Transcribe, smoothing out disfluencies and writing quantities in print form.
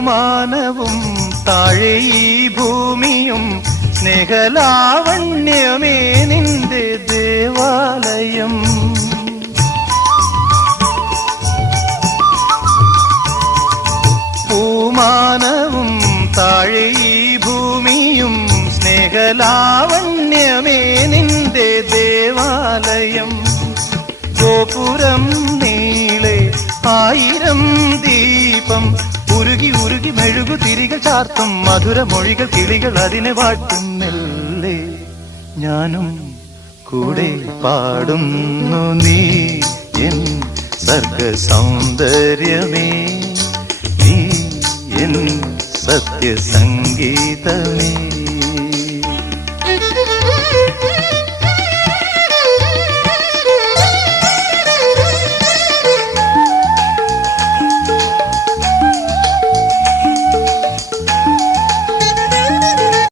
പൂമാനവും താഴെ ഈ ഭൂമിയും സ്നേഹലാവണ്യമേ നിന്റെ ദേവാലയം. പൂമാനവും താഴെ ഈ ഭൂമിയും സ്നേഹലാവണ്യമേ നിന്റെ ദേവാലയം. ഗോപുരം നീളെ 1000 ദീപം ഉരുകി ഉരുകി മെഴുകു തിരികൾ ചാർത്തും മധുരമൊഴികൾ കിളികൾ അതിനെ വാട്ടും. മെല്ലെ ഞാനും കൂടെ പാടുന്നു നീ എൻ സർഗ സൗന്ദര്യമേ, നീ എൻ സത്യസംഗീതമേ.